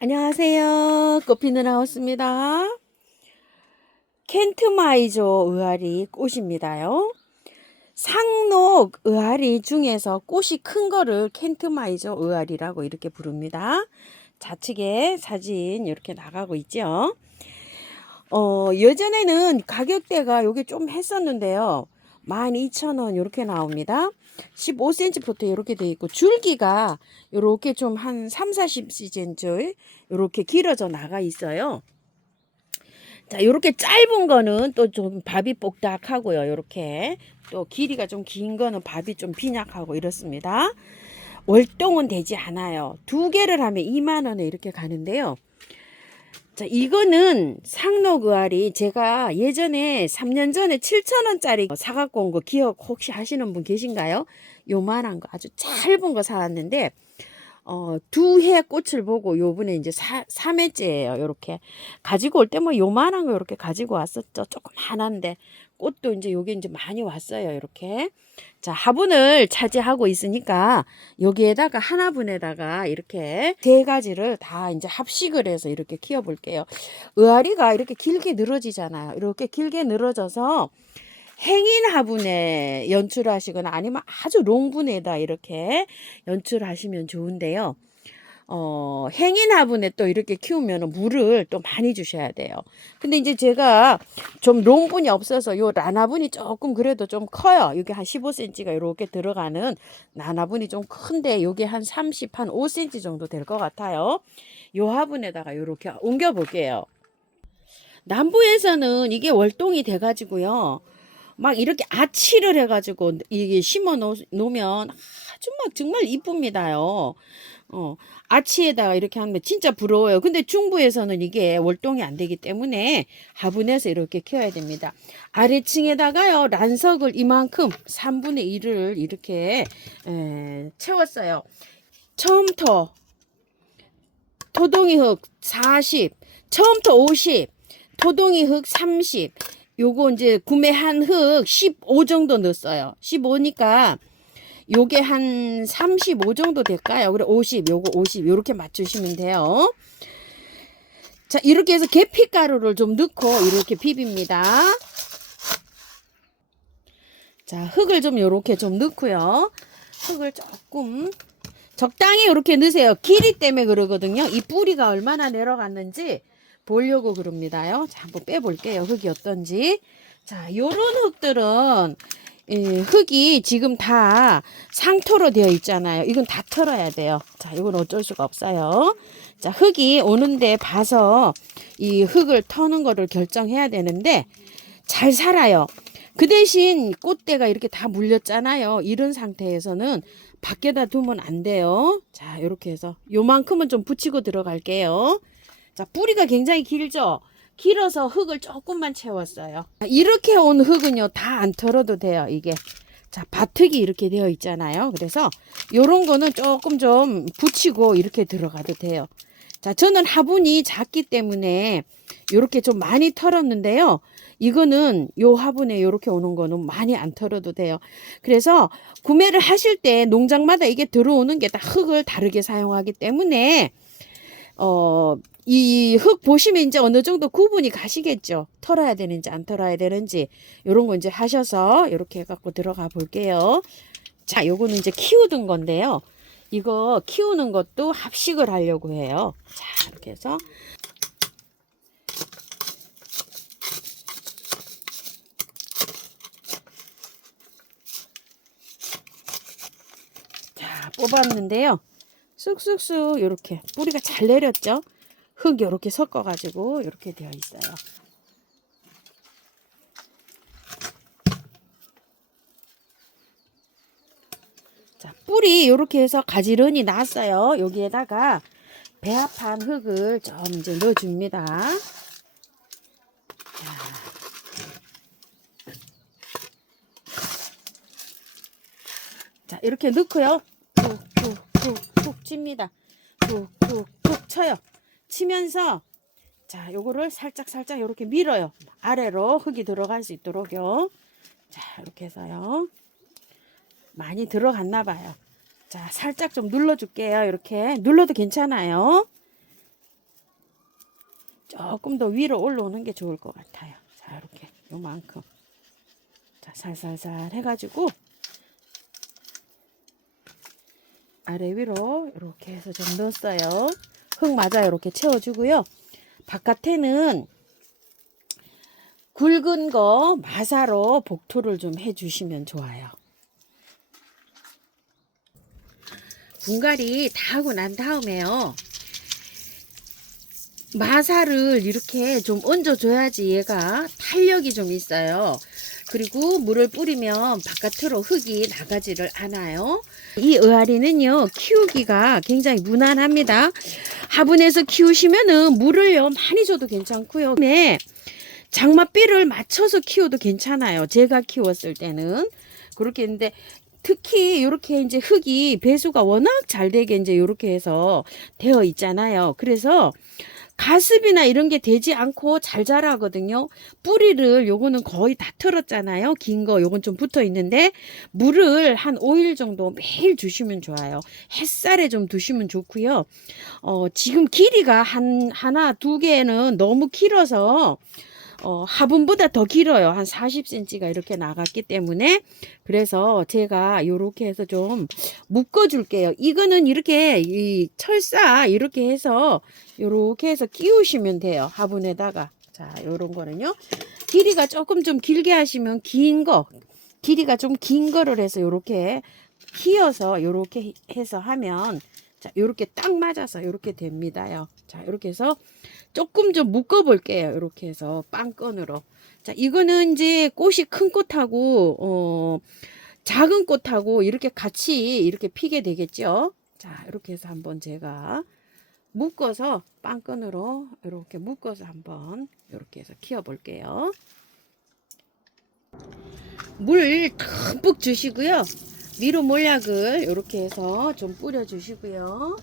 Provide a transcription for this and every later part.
안녕하세요. 꽃피는 하우스입니다. 켄트마이조 의아리 꽃입니다요. 상록 의아리 중에서 꽃이 큰 거를 켄트마이조 의아리라고 이렇게 부릅니다. 좌측에 사진 이렇게 나가고 있죠. 예전에는 가격대가 요게 좀 했었는데요. 12,000원 이렇게 나옵니다. 15cm부터 이렇게 돼 있고 줄기가 이렇게 좀 한 3, 40cm 이렇게 길어져 나가 있어요. 자, 요렇게 짧은 거는 또 좀 밥이 뽁닥하고요. 요렇게 또 길이가 좀 긴 거는 밥이 좀 빈약하고 이렇습니다. 월동은 되지 않아요. 두 개를 하면 2만 원에 이렇게 가는데요. 자, 이거는 상록의아리 제가 예전에 3년 전에 7,000원짜리 사갖고 온 거 기억 혹시 하시는 분 계신가요? 요만한 거 아주 짧은 거 사왔는데 두 해 꽃을 보고 요번에 이제 3회째예요. 요렇게 가지고 올 때 뭐 요만한 거 요렇게 가지고 왔었죠. 조금 하나인데 꽃도 이제 요게 이제 많이 왔어요. 이렇게. 자, 화분을 차지하고 있으니까 여기에다가 하나분에다가 이렇게 세 가지를 다 이제 합식을 해서 이렇게 키워 볼게요. 의아리가 이렇게 길게 늘어지잖아요. 이렇게 길게 늘어져서 행인 화분에 연출하시거나 아니면 아주 롱분에다 이렇게 연출하시면 좋은데요. 행인 화분에 또 이렇게 키우면 물을 또 많이 주셔야 돼요. 근데 이제 제가 좀 롱분이 없어서 요 라나분이 조금 그래도 좀 커요. 이게 한 15cm가 이렇게 들어가는 라나분이 좀 큰데 요게 한 30, 한 5cm 정도 될 것 같아요. 요 화분에다가 이렇게 옮겨 볼게요. 남부에서는 이게 월동이 돼가지고요. 막 이렇게 아치를 해가지고 이게 심어 놓으면 아주 막 정말 이쁩니다요. 어, 아치에다가 이렇게 하면 진짜 부러워요. 근데 중부에서는 이게 월동이 안 되기 때문에 화분에서 이렇게 키워야 됩니다. 아래층에다가요, 란석을 이만큼 3분의 1을 이렇게 채웠어요. 처음부터 토동이 흙 40, 처음부터 50, 토동이 흙 30, 요거 이제 구매한 흙 15 정도 넣었어요. 15니까 요게 한 35 정도 될까요? 그래 50, 요거 50 요렇게 맞추시면 돼요. 자, 이렇게 해서 계피가루를 좀 넣고 이렇게 비빕니다. 자, 흙을 좀 요렇게 좀 넣고요. 흙을 조금 적당히 이렇게 넣으세요. 길이 때문에 그러거든요. 이 뿌리가 얼마나 내려갔는지 보려고 그럽니다요. 자, 한번 빼볼게요. 흙이 어떤지. 자, 요런 흙들은 흙이 지금 다 상토로 되어 있잖아요. 이건 다 털어야 돼요. 자, 이건 어쩔 수가 없어요. 자, 흙이 오는데 봐서 이 흙을 터는 거를 결정해야 되는데 잘 살아요. 그 대신 꽃대가 이렇게 다 물렸잖아요. 이런 상태에서는 밖에다 두면 안 돼요. 자, 이렇게 해서 요만큼은 좀 붙이고 들어갈게요. 자, 뿌리가 굉장히 길죠? 길어서 흙을 조금만 채웠어요. 이렇게 온 흙은요, 다 안 털어도 돼요, 이게. 자, 바특이 이렇게 되어 있잖아요. 그래서 요런 거는 조금 좀 붙이고 이렇게 들어가도 돼요. 자, 저는 화분이 작기 때문에 요렇게 좀 많이 털었는데요. 이거는 요 화분에 요렇게 오는 거는 많이 안 털어도 돼요. 그래서 구매를 하실 때 농장마다 이게 들어오는 게 다 흙을 다르게 사용하기 때문에 이 흙 보시면 이제 어느 정도 구분이 가시겠죠. 털어야 되는지 안 털어야 되는지 요런 거 이제 하셔서 이렇게 해갖고 들어가 볼게요. 자, 요거는 이제 키우던 건데요. 이거 키우는 것도 합식을 하려고 해요. 자, 이렇게 해서 자, 뽑았는데요. 쑥쑥쑥 이렇게 뿌리가 잘 내렸죠. 흙 이렇게 섞어 가지고 이렇게 되어 있어요. 자, 뿌리 이렇게 해서 가지런히 났어요. 여기에다가 배합한 흙을 좀 이제 넣어줍니다. 자, 이렇게 넣고요. 푹푹푹푹 칩니다. 푹푹푹 쳐요. 치면서 자, 요거를 살짝 이렇게 밀어요. 아래로 흙이 들어갈 수 있도록요. 자, 이렇게 해서요. 많이 들어갔나 봐요. 자, 살짝 좀 눌러 줄게요. 이렇게 눌러도 괜찮아요. 조금 더 위로 올라오는 게 좋을 것 같아요. 자, 이렇게 요만큼. 자, 살살살 해가지고 아래 위로 이렇게 해서 좀 넣었어요. 흙 맞아요. 이렇게 채워주고요. 바깥에는 굵은 거 마사로 복토를 좀 해주시면 좋아요. 분갈이 다 하고 난 다음에요. 마사를 이렇게 좀 얹어줘야지 얘가 탄력이 좀 있어요. 그리고 물을 뿌리면 바깥으로 흙이 나가지를 않아요. 이 의아리는요, 키우기가 굉장히 무난합니다. 화분에서 키우시면은 물을요 많이 줘도 괜찮고요. 네, 장맛비를 맞춰서 키워도 괜찮아요. 제가 키웠을 때는 그렇게 했는데, 특히 이렇게 이제 흙이 배수가 워낙 잘 되게 이제 이렇게 해서 되어 있잖아요. 그래서 가습이나 이런 게 되지 않고 잘 자라거든요. 뿌리를 요거는 거의 다 틀었잖아요. 긴 거 요건 좀 붙어 있는데 물을 한 5일 정도 매일 주시면 좋아요. 햇살에 좀 두시면 좋고요. 지금 길이가 하나 두 개는 너무 길어서 화분보다 더 길어요. 한 40cm가 이렇게 나갔기 때문에, 그래서 제가 요렇게 해서 좀 묶어 줄게요. 이거는 이렇게 이 철사 이렇게 해서 요렇게 해서 끼우시면 돼요. 화분에다가. 자, 요런 거는요. 길이가 조금 좀 길게 하시면 길이가 좀 긴 거를 해서 요렇게 휘어서 요렇게 해서 하면, 자, 요렇게 딱 맞아서 요렇게 됩니다요. 자, 요렇게 해서 조금 좀 묶어 볼게요. 이렇게 해서 빵건으로. 자, 이거는 이제 꽃이 큰 꽃하고 작은 꽃하고 이렇게 같이 이렇게 피게 되겠죠. 자, 이렇게 해서 한번 제가 묶어서 빵건으로 이렇게 묶어서 한번 이렇게 해서 키워 볼게요. 물 듬뿍 주시고요. 미로 몰약을 이렇게 해서 좀 뿌려 주시고요.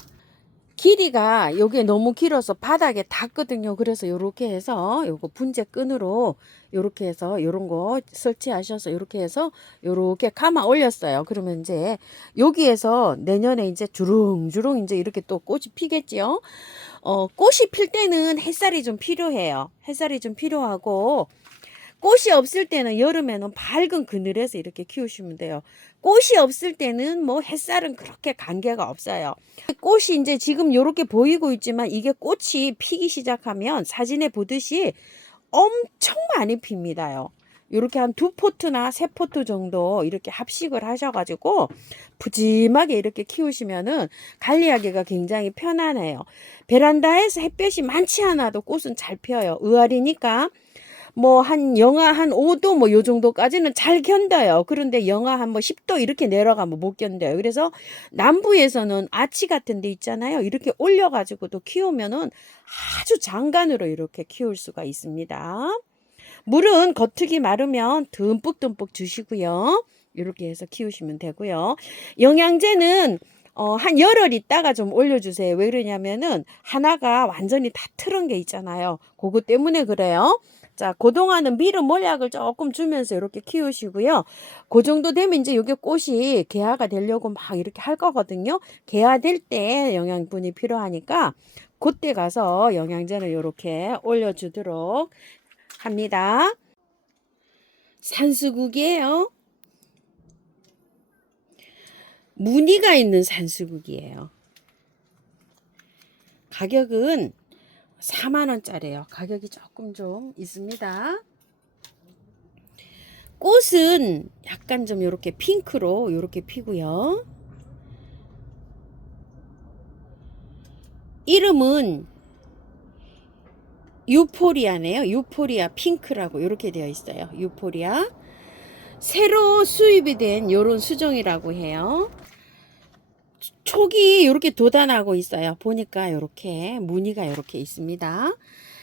길이가 요게 너무 길어서 바닥에 닿거든요. 그래서 요렇게 해서 요거 분재 끈으로 요렇게 해서 요런 거 설치하셔서 요렇게 해서 요렇게 감아 올렸어요. 그러면 이제 여기에서 내년에 이제 주릉주릉 이제 이렇게 또 꽃이 피겠지요. 꽃이 필 때는 햇살이 좀 필요해요. 햇살이 좀 필요하고, 꽃이 없을 때는 여름에는 밝은 그늘에서 이렇게 키우시면 돼요. 꽃이 없을 때는 뭐 햇살은 그렇게 관계가 없어요. 꽃이 이제 지금 이렇게 보이고 있지만 이게 꽃이 피기 시작하면 사진에 보듯이 엄청 많이 핍니다요. 이렇게 한 2포트나 3포트 정도 이렇게 합식을 하셔가지고 푸짐하게 이렇게 키우시면은 관리하기가 굉장히 편안해요. 베란다에서 햇볕이 많지 않아도 꽃은 잘 펴요. 의아리니까 뭐 한 영하 한 5도 뭐 요 정도까지는 잘 견뎌요. 그런데 영하 한 뭐 10도 이렇게 내려가면 못 견뎌요. 그래서 남부에서는 아치 같은 데 있잖아요. 이렇게 올려 가지고도 키우면은 아주 장관으로 이렇게 키울 수가 있습니다. 물은 겉흙이 마르면 듬뿍듬뿍 주시고요. 이렇게 해서 키우시면 되고요. 영양제는 한 열흘 있다가 좀 올려주세요. 왜 그러냐면은 하나가 완전히 다 틀은 게 있잖아요. 그거 때문에 그래요. 자, 그동안은 미르 몰약을 조금 주면서 이렇게 키우시고요. 그 정도 되면 이제 이게 꽃이 개화가 되려고 막 이렇게 할 거거든요. 개화될 때 영양분이 필요하니까 그때 가서 영양제를 이렇게 올려주도록 합니다. 산수국이에요. 무늬가 있는 산수국이에요. 가격은 4만원짜리예요. 가격이 조금 좀 있습니다. 꽃은 약간 좀 이렇게 핑크로 이렇게 피고요. 이름은 유포리아네요. 유포리아 핑크라고 이렇게 되어 있어요. 유포리아. 새로 수입이 된 요런 수종이라고 해요. 촉이 이렇게 돋아나고 있어요. 보니까 이렇게 무늬가 이렇게 있습니다.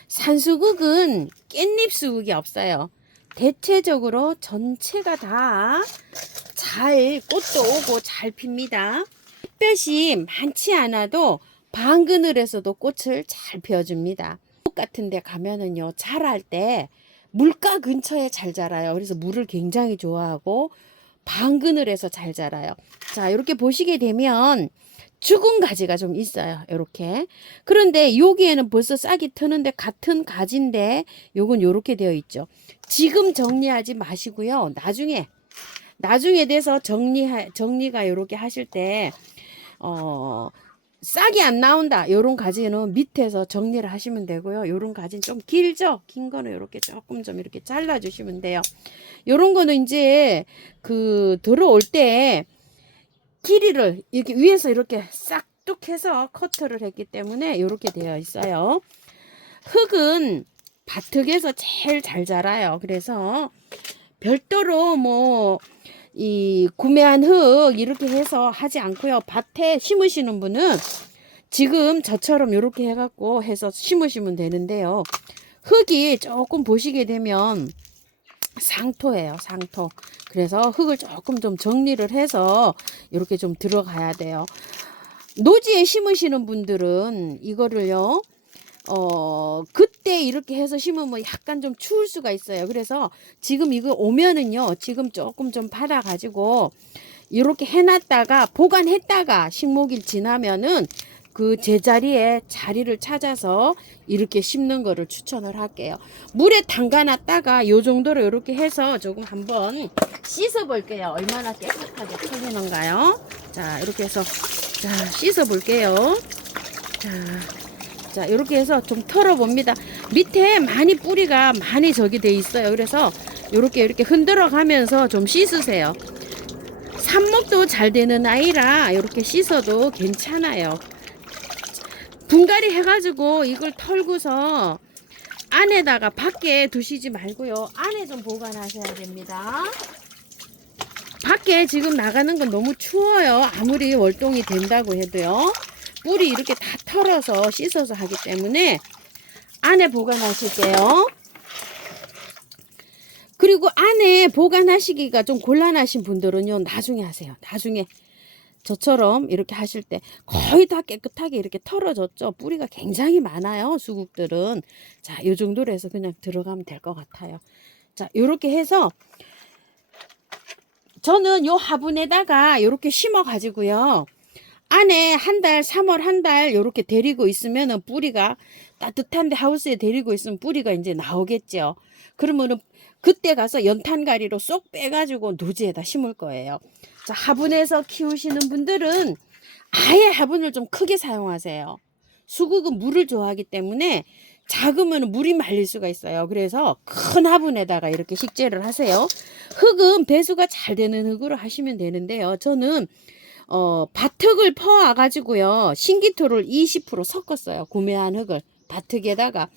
산수국은 깻잎수국이 없어요. 대체적으로 전체가 다 잘 꽃도 오고 잘 핍니다. 햇볕이 많지 않아도 방그늘에서도 꽃을 잘 피워줍니다. 꽃 같은 데 가면은요, 자랄 때 물가 근처에 잘 자라요. 그래서 물을 굉장히 좋아하고 방그늘에서 잘 자라요. 자, 이렇게 보시게 되면 죽은 가지가 좀 있어요. 요렇게. 그런데 여기에는 벌써 싹이 트는데 같은 가지인데 요건 요렇게 되어 있죠. 지금 정리하지 마시고요. 나중에 돼서 정리가 요렇게 하실 때 싹이 안 나온다. 요런 가지는 밑에서 정리를 하시면 되고요. 요런 가지는 좀 길죠. 긴 거는 요렇게 조금 좀 이렇게 잘라 주시면 돼요. 요런 거는 이제 들어올 때 길이를 이렇게 위에서 이렇게 싹둑 해서 커트를 했기 때문에 이렇게 되어 있어요. 흙은 밭흙에서 제일 잘 자라요. 그래서 별도로 이 구매한 흙 이렇게 해서 하지 않고요. 밭에 심으시는 분은 지금 저처럼 이렇게 해갖고 해서 심으시면 되는데요. 흙이 조금 보시게 되면 상토예요, 상토. 그래서 흙을 조금 좀 정리를 해서 이렇게 좀 들어가야 돼요. 노지에 심으시는 분들은 이거를요, 그때 이렇게 해서 심으면 약간 좀 추울 수가 있어요. 그래서 지금 이거 오면은요, 지금 조금 좀 받아가지고 이렇게 해놨다가 보관했다가 식목일 지나면은 그 제자리에 자리를 찾아서 이렇게 심는 거를 추천을 할게요. 물에 담가놨다가 요 정도로 이렇게 해서 조금 한번 씻어 볼게요. 얼마나 깨끗하게 풀리는가요? 자, 이렇게 해서 자, 씻어 볼게요. 자, 이렇게 해서 좀 털어 봅니다. 밑에 많이 뿌리가 많이 저기 돼 있어요. 그래서 이렇게 흔들어 가면서 좀 씻으세요. 삽목도 잘 되는 아이라 이렇게 씻어도 괜찮아요. 분갈이 해가지고 이걸 털고서 안에다가 밖에 두시지 말고요. 안에 좀 보관하셔야 됩니다. 밖에 지금 나가는 건 너무 추워요. 아무리 월동이 된다고 해도요. 뿌리 이렇게 다 털어서 씻어서 하기 때문에 안에 보관하실게요. 그리고 안에 보관하시기가 좀 곤란하신 분들은요. 나중에 하세요. 나중에. 저처럼 이렇게 하실 때 거의 다 깨끗하게 이렇게 털어졌죠. 뿌리가 굉장히 많아요. 수국들은. 자, 이 정도로 해서 그냥 들어가면 될 것 같아요. 자, 요렇게 해서 저는 요 화분에다가 이렇게 심어 가지고요. 안에 한 달, 3월 한 달 요렇게 데리고 있으면은 뿌리가 따뜻한데 하우스에 데리고 있으면 뿌리가 이제 나오겠죠. 그러면은 그때 가서 연탄가리로 쏙 빼가지고 노지에다 심을 거예요. 자, 화분에서 키우시는 분들은 아예 화분을 좀 크게 사용하세요. 수국은 물을 좋아하기 때문에 작으면 물이 말릴 수가 있어요. 그래서 큰 화분에다가 이렇게 식재를 하세요. 흙은 배수가 잘 되는 흙으로 하시면 되는데요. 저는 밭흙을 퍼와 가지고요. 신기토를 20% 섞었어요. 구매한 흙을 밭흙에다가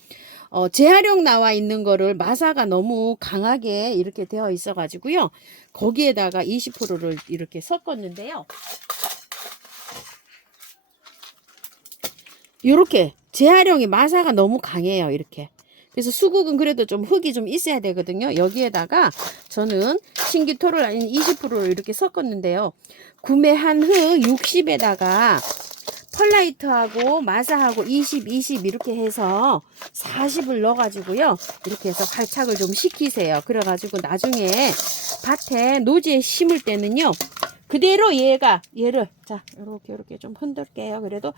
재활용 나와 있는 거를 마사가 너무 강하게 이렇게 되어 있어 가지고요. 거기에다가 20%를 이렇게 섞었는데요. 이렇게 재활용이 마사가 너무 강해요. 이렇게. 그래서 수국은 그래도 좀 흙이 좀 있어야 되거든요. 여기에다가 저는 신기토를 20%를 이렇게 섞었는데요. 구매한 흙 60에다가 펄라이트하고 마사하고 20 이렇게 해서 40을 넣어가지고요. 이렇게 해서 활착을 좀 시키세요. 그래가지고 나중에 밭에 노지에 심을 때는요. 그대로 얘를 자 이렇게 좀 흔들게요. 그래도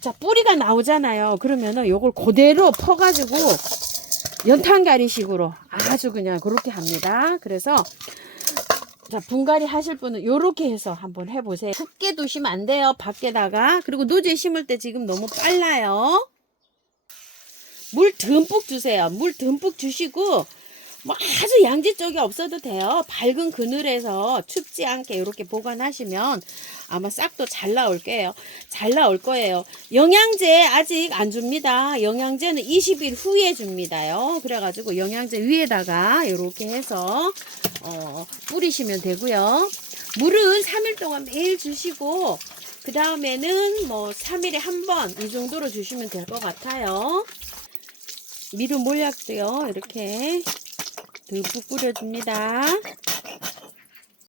자 뿌리가 나오잖아요. 그러면은 요걸 그대로 퍼가지고 연탄가리식으로 아주 그냥 그렇게 합니다. 그래서 자 분갈이 하실 분은 요렇게 해서 한번 해보세요. 흙게 두시면 안 돼요. 밖에다가. 그리고 노지에 심을 때 지금 너무 빨라요. 물 듬뿍 주세요. 물 듬뿍 주시고 뭐 아주 양지 쪽이 없어도 돼요. 밝은 그늘에서 춥지 않게 이렇게 보관하시면 아마 싹도 잘 나올 거예요. 잘 나올 거예요. 영양제 아직 안 줍니다. 영양제는 20일 후에 줍니다요. 그래가지고 영양제 위에다가 이렇게 해서 뿌리시면 되고요. 물은 3일 동안 매일 주시고 그 다음에는 뭐 3일에 한 번 이 정도로 주시면 될 것 같아요. 미루 몰약도요. 이렇게 듬뿍 뿌려줍니다.